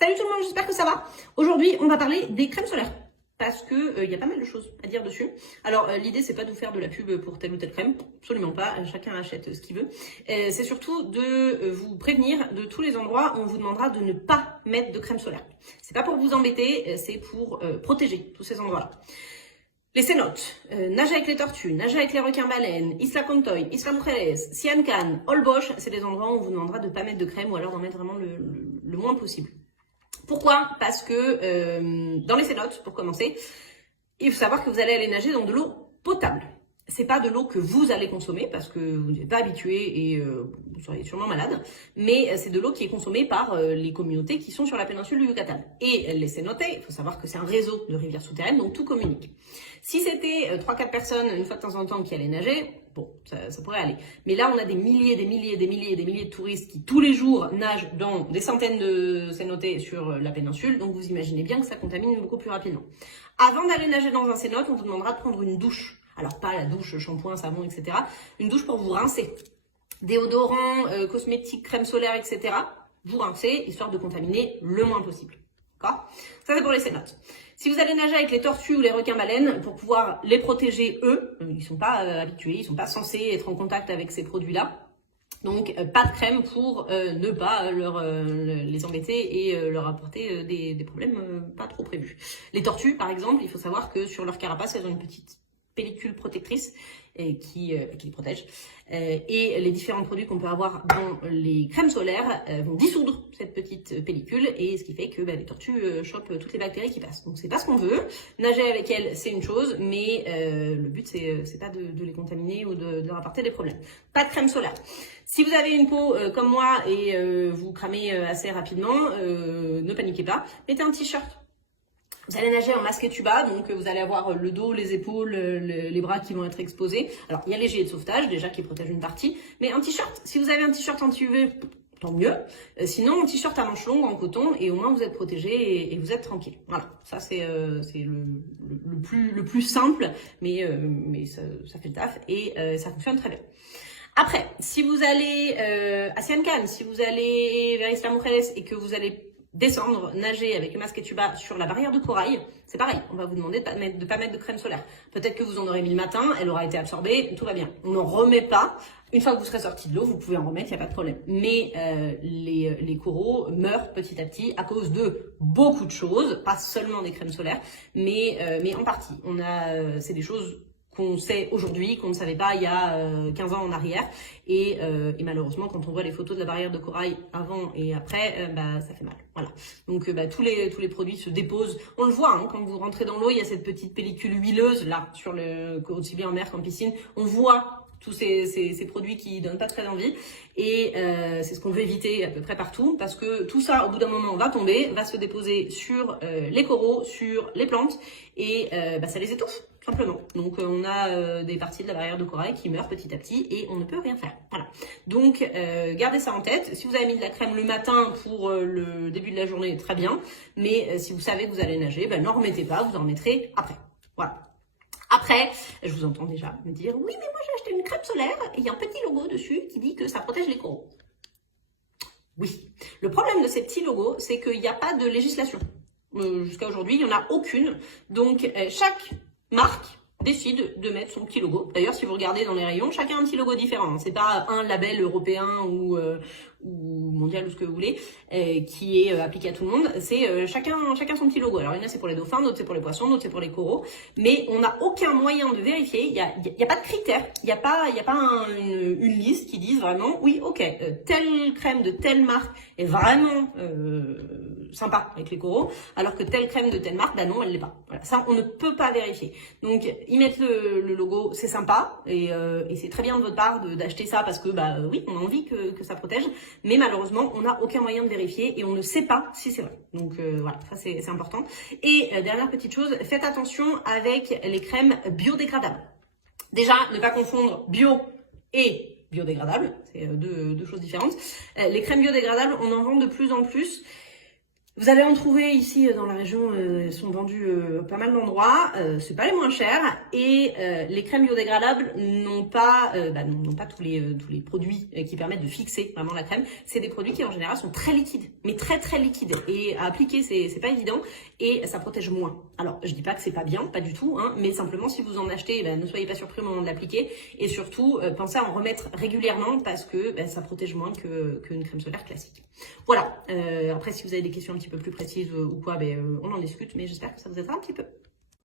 Salut tout le monde, j'espère que ça va. Aujourd'hui, on va parler des crèmes solaires parce que y a pas mal de choses à dire dessus. Alors l'idée c'est pas de vous faire de la pub pour telle ou telle crème, absolument pas, chacun achète ce qu'il veut. C'est surtout de vous prévenir de tous les endroits où on vous demandera de ne pas mettre de crème solaire. C'est pas pour vous embêter, c'est pour protéger tous ces endroits-là. Les cénotes, nager avec les tortues, nager avec les requins-baleines, Isla Contoy, Isla Mujeres, Sian Khan, Holbox, c'est des endroits où on vous demandera de ne pas mettre de crème ou alors d'en mettre vraiment le moins possible. Pourquoi? Parce que dans les cénotes, pour commencer, il faut savoir que vous allez aller nager dans de l'eau potable. C'est pas de l'eau que vous allez consommer parce que vous n'êtes pas habitué et vous seriez sûrement malade, mais c'est de l'eau qui est consommée par les communautés qui sont sur la péninsule du Yucatan. Et les cénotes, il faut savoir que c'est un réseau de rivières souterraines, donc tout communique. Si c'était 3-4 personnes une fois de temps en temps qui allaient nager, bon, ça pourrait aller. Mais là, on a des milliers de touristes qui tous les jours nagent dans des centaines de cénotes sur la péninsule, donc vous imaginez bien que ça contamine beaucoup plus rapidement. Avant d'aller nager dans un cénote, on vous demandera de prendre une douche. Alors pas la douche, shampoing, savon, etc. Une douche pour vous rincer. Déodorant, cosmétiques, crème solaire, etc. Vous rincez, histoire de contaminer le moins possible. D'accord? Ça c'est pour les cénotes. Si vous allez nager avec les tortues ou les requins-baleines, pour pouvoir les protéger eux, ils sont pas habitués, ils sont pas censés être en contact avec ces produits-là. Donc pas de crème pour ne pas les embêter et leur apporter des problèmes pas trop prévus. Les tortues, par exemple, il faut savoir que sur leur carapace, elles ont une petite pellicule protectrice qui les protège. Et les différents produits qu'on peut avoir dans les crèmes solaires vont dissoudre cette petite pellicule, et ce qui fait que les tortues chopent toutes les bactéries qui passent. Donc c'est pas ce qu'on veut. Nager avec elles, c'est une chose, mais le but c'est pas de les contaminer ou de leur apporter des problèmes. Pas de crème solaire. Si vous avez une peau comme moi et vous cramez assez rapidement, ne paniquez pas, mettez un t-shirt. Vous allez nager en masque et tuba, donc vous allez avoir le dos, les épaules, les bras qui vont être exposés. Alors il y a les gilets de sauvetage déjà qui protègent une partie, mais un t-shirt, si vous avez un t-shirt anti-UV, tant mieux. Sinon, un t-shirt à manches longues en coton, et au moins vous êtes protégé et vous êtes tranquille. Voilà, ça c'est le plus simple, mais ça fait le taf et ça fonctionne très bien. Après, si vous allez à Sian Khan, si vous allez vers Isla Mujeres et que vous allez descendre, nager avec le masque et tuba sur la barrière de corail, c'est pareil, on va vous demander de pas mettre de crème solaire. Peut-être que vous en aurez mis le matin, elle aura été absorbée, tout va bien. On n'en remet pas. Une fois que vous serez sorti de l'eau, vous pouvez en remettre, il n'y a pas de problème. Mais les coraux meurent petit à petit à cause de beaucoup de choses, pas seulement des crèmes solaires, mais en partie. C'est des choses qu'on sait aujourd'hui, qu'on ne savait pas il y a 15 ans en arrière. Et malheureusement, quand on voit les photos de la barrière de corail avant et après, ça fait mal. Voilà. Donc tous les produits se déposent. On le voit, hein, quand vous rentrez dans l'eau, il y a cette petite pellicule huileuse là, aussi bien en mer qu'en piscine. On voit tous ces produits qui donnent pas très envie, et c'est ce qu'on veut éviter à peu près partout, parce que tout ça au bout d'un moment va tomber, va se déposer sur les coraux, sur les plantes, et ça les étouffe simplement. Donc on a des parties de la barrière de corail qui meurent petit à petit et on ne peut rien faire. Voilà. Donc gardez ça en tête. Si vous avez mis de la crème le matin pour le début de la journée, très bien, mais si vous savez que vous allez nager, n'en remettez pas, vous en remettrez après. Voilà. Après, je vous entends déjà me dire « Oui, mais moi j'ai acheté une crème solaire et il y a un petit logo dessus qui dit que ça protège les coraux. » Oui. Le problème de ces petits logos, c'est qu'il n'y a pas de législation. Jusqu'à aujourd'hui, il n'y en a aucune. Donc, chaque marque décide de mettre son petit logo. D'ailleurs, si vous regardez dans les rayons, chacun a un petit logo différent. C'est pas un label européen ou mondial ou ce que vous voulez qui est appliqué à tout le monde. C'est chacun son petit logo. Alors il y en a c'est pour les dauphins, d'autres c'est pour les poissons, d'autres c'est pour les coraux. Mais on n'a aucun moyen de vérifier. Il y a pas de critères. Il y a pas une liste qui dise vraiment oui, ok, telle crème de telle marque est vraiment sympa avec les coraux, alors que telle crème de telle marque, non, elle l'est pas. Voilà, ça on ne peut pas vérifier. Donc y mettre le logo, c'est sympa et c'est très bien de votre part d'acheter ça parce que oui, on a envie que ça protège, mais malheureusement on n'a aucun moyen de vérifier et on ne sait pas si c'est vrai. Donc voilà, ça c'est important. Et dernière petite chose, faites attention avec les crèmes biodégradables. Déjà, ne pas confondre bio et biodégradable, c'est deux choses différentes. Les crèmes biodégradables, on en vend de plus en plus. Vous allez en trouver ici dans la région, elles sont vendues pas mal d'endroits, c'est pas les moins chers et les crèmes biodégradables n'ont pas tous les produits qui permettent de fixer vraiment la crème. C'est des produits qui en général sont très liquides, mais très très liquides et à appliquer c'est pas évident et ça protège moins. Alors je dis pas que c'est pas bien, pas du tout, hein, mais simplement si vous en achetez, ne soyez pas surpris au moment de l'appliquer et surtout pensez à en remettre régulièrement parce que ça protège moins qu'une crème solaire classique. Voilà, après si vous avez des questions un petit peu plus précises ou quoi, on en discute, mais j'espère que ça vous aidera un petit peu.